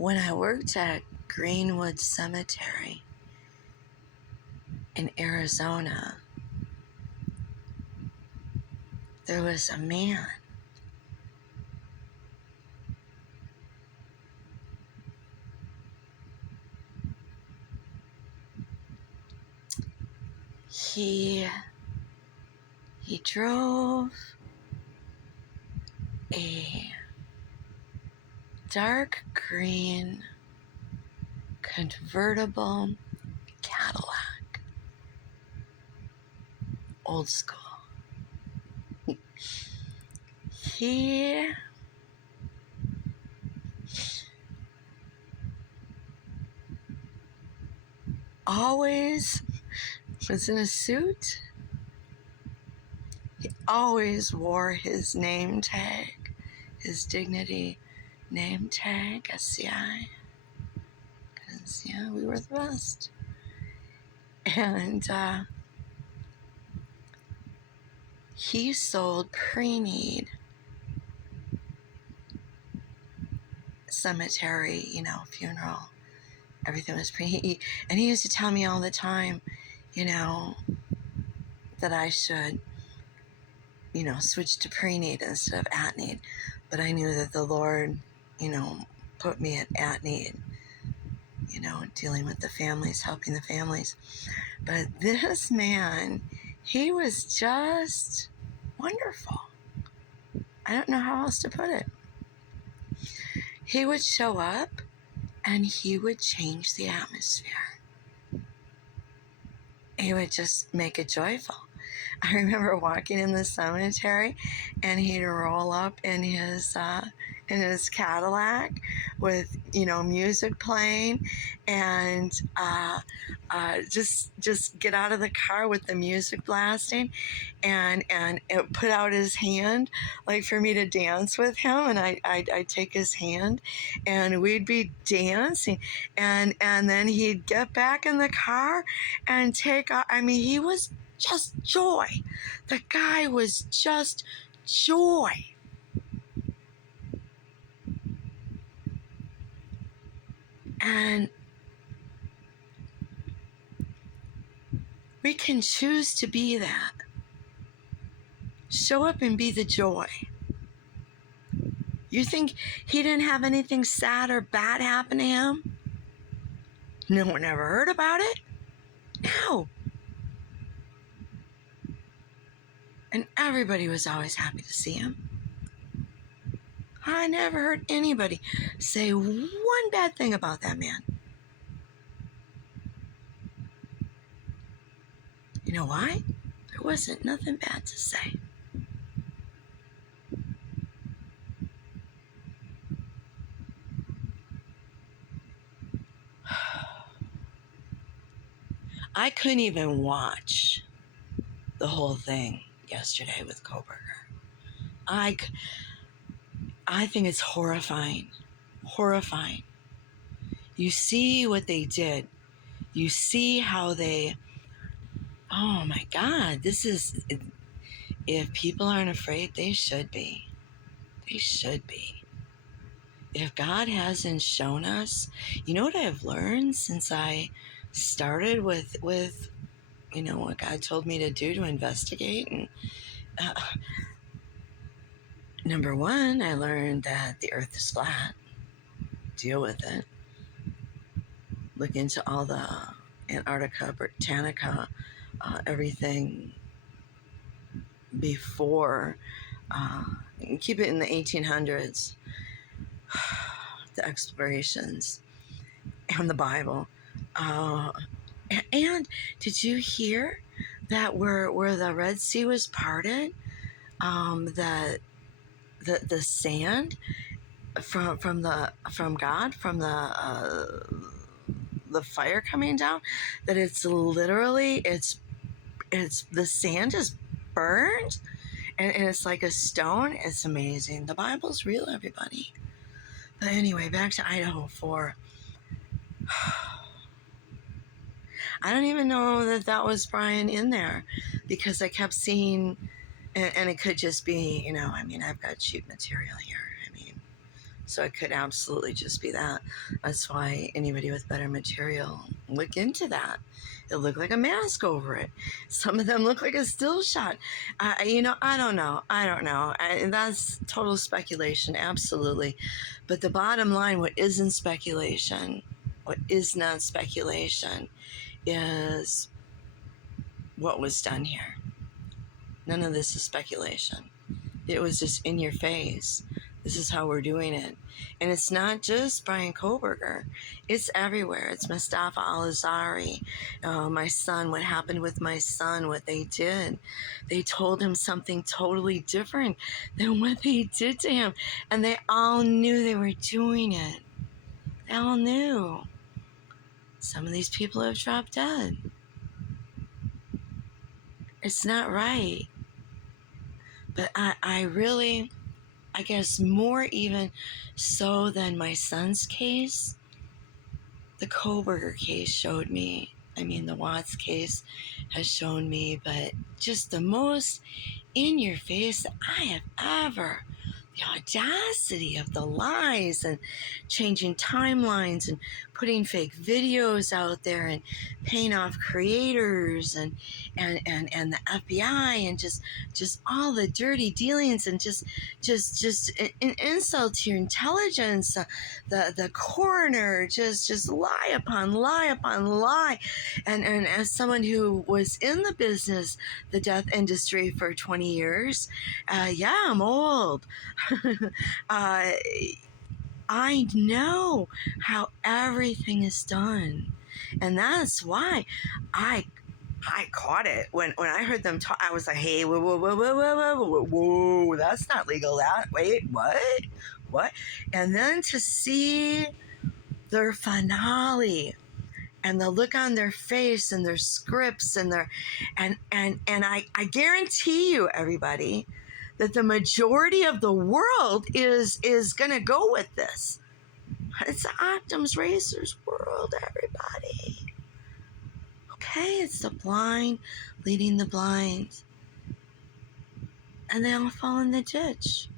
When I worked at Greenwood Cemetery in Arizona, there was a man. He drove a dark green convertible Cadillac, old school. He always was in a suit. He always wore his name tag, his dignity name tag, SCI. Because, yeah, we were the best. And he sold pre-need cemetery, funeral. Everything was and he used to tell me all the time, that I should, switch to pre-need instead of at-need. But I knew that the Lord, put me at need, dealing with the families, helping the families. But this man, he was just wonderful. I don't know how else to put it. He would show up and he would change the atmosphere. He would just make it joyful. I remember walking in the cemetery and he'd roll up in his Cadillac with, music playing, and just get out of the car with the music blasting, and it put out his hand like for me to dance with him, and I'd take his hand and we'd be dancing, and then he'd get back in the car and take off. I mean, he was just joy. The guy was just joy. And we can choose to be that. Show up and be the joy. You think he didn't have anything sad or bad happen to him? No one ever heard about it? No. And everybody was always happy to see him. I never heard anybody say one bad thing about that man. You know why? There wasn't nothing bad to say. I couldn't even watch the whole thing yesterday with Koberger. I think it's horrifying. Horrifying. You see what they did. You see how they... Oh my God, this is... If people aren't afraid, they should be. They should be. If God hasn't shown us... You know what I've learned since I started with what God told me to do, to investigate? And number one, I learned that the earth is flat. Deal with it. Look into all the Antarctica, Britannica, everything before, keep it in the 1800s, the explorations, and the Bible. And did you hear that where the Red Sea was parted, that the sand from God, from the fire coming down, that it's literally it's the sand is burned, and it's like a stone. It's amazing. The Bible's real, everybody. But anyway, back to Idaho 4. I don't even know that was Brian in there, because I kept seeing, and it could just be, I've got shoot material here. So it could absolutely just be that. That's why anybody with better material, look into that. It looked like a mask over it. Some of them look like a still shot. I don't know. That's total speculation, absolutely. But the bottom line, what isn't speculation, what is not speculation, is what was done here. None of this is speculation. It was just in your face. This is how we're doing it. And it's not just Bryan Kohberger. It's everywhere. It's Mustafa Al-Azhari. My son, what happened with my son, what they did. They told him something totally different than what they did to him. And they all knew they were doing it. They all knew. Some of these people have dropped dead. It's not right. But I really, I guess more even so than my son's case, the Kohberger case showed me. I mean, the Watts case has shown me, but just the most in your face that I have ever. The audacity of the lies and changing timelines and putting fake videos out there and paying off creators and the FBI and just all the dirty dealings and just an insult to your intelligence. The coroner just lie upon lie upon lie, and as someone who was in the business, the death industry for 20 years, yeah, I'm old. I know how everything is done, and that's why I caught it when I heard them talk. I was like, hey, whoa, that's not legal. Wait, what? And then to see their finale and the look on their face and their scripts and I guarantee you, everybody, that the majority of the world is going to go with this. It's the Occam's Razor's world, everybody. Okay, it's the blind leading the blind. And they all fall in the ditch.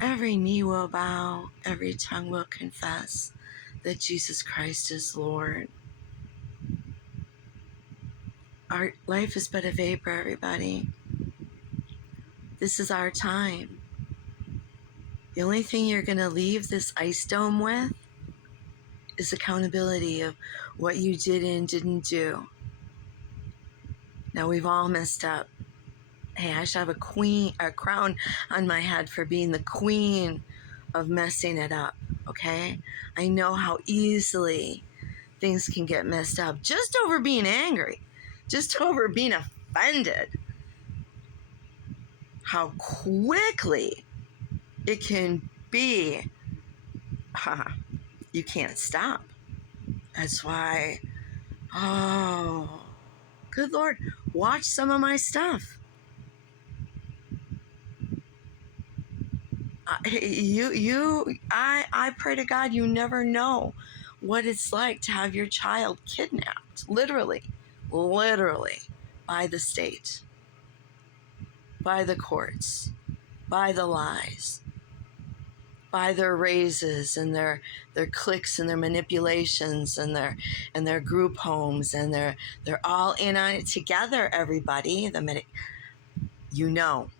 Every knee will bow, every tongue will confess that Jesus Christ is Lord. Our life is but a vapor, everybody. This is our time. The only thing you're going to leave this ice dome with is accountability of what you did and didn't do. Now, we've all messed up. Hey, I should have a crown on my head for being the queen of messing it up, okay? I know how easily things can get messed up just over being angry, just over being offended. How quickly it can be. You can't stop. That's why, oh, good Lord, watch some of my stuff. I pray to God you never know what it's like to have your child kidnapped, literally, by the state, by the courts, by the lies, by their raises and their clicks and their manipulations and their group homes, and they're all in on it together, everybody. The minute you know.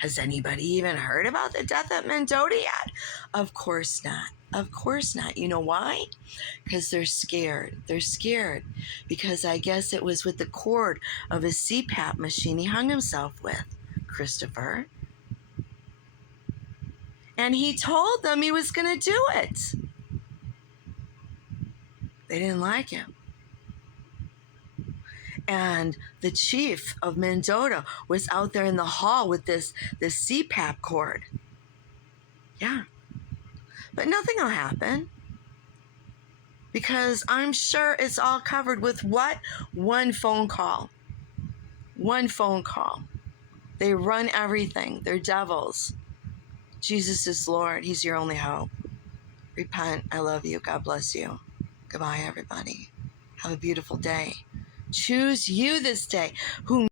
Has anybody even heard about the death at Mendota yet? Of course not. Of course not. You know why? Because they're scared. They're scared because I guess it was with the cord of his CPAP machine he hung himself with, Christopher. And he told them he was going to do it. They didn't like him. And the chief of Mendota was out there in the hall with this CPAP cord. Yeah. But nothing will happen. Because I'm sure it's all covered with what? One phone call. One phone call. They run everything. They're devils. Jesus is Lord. He's your only hope. Repent. I love you. God bless you. Goodbye, everybody. Have a beautiful day. Choose you this day. Who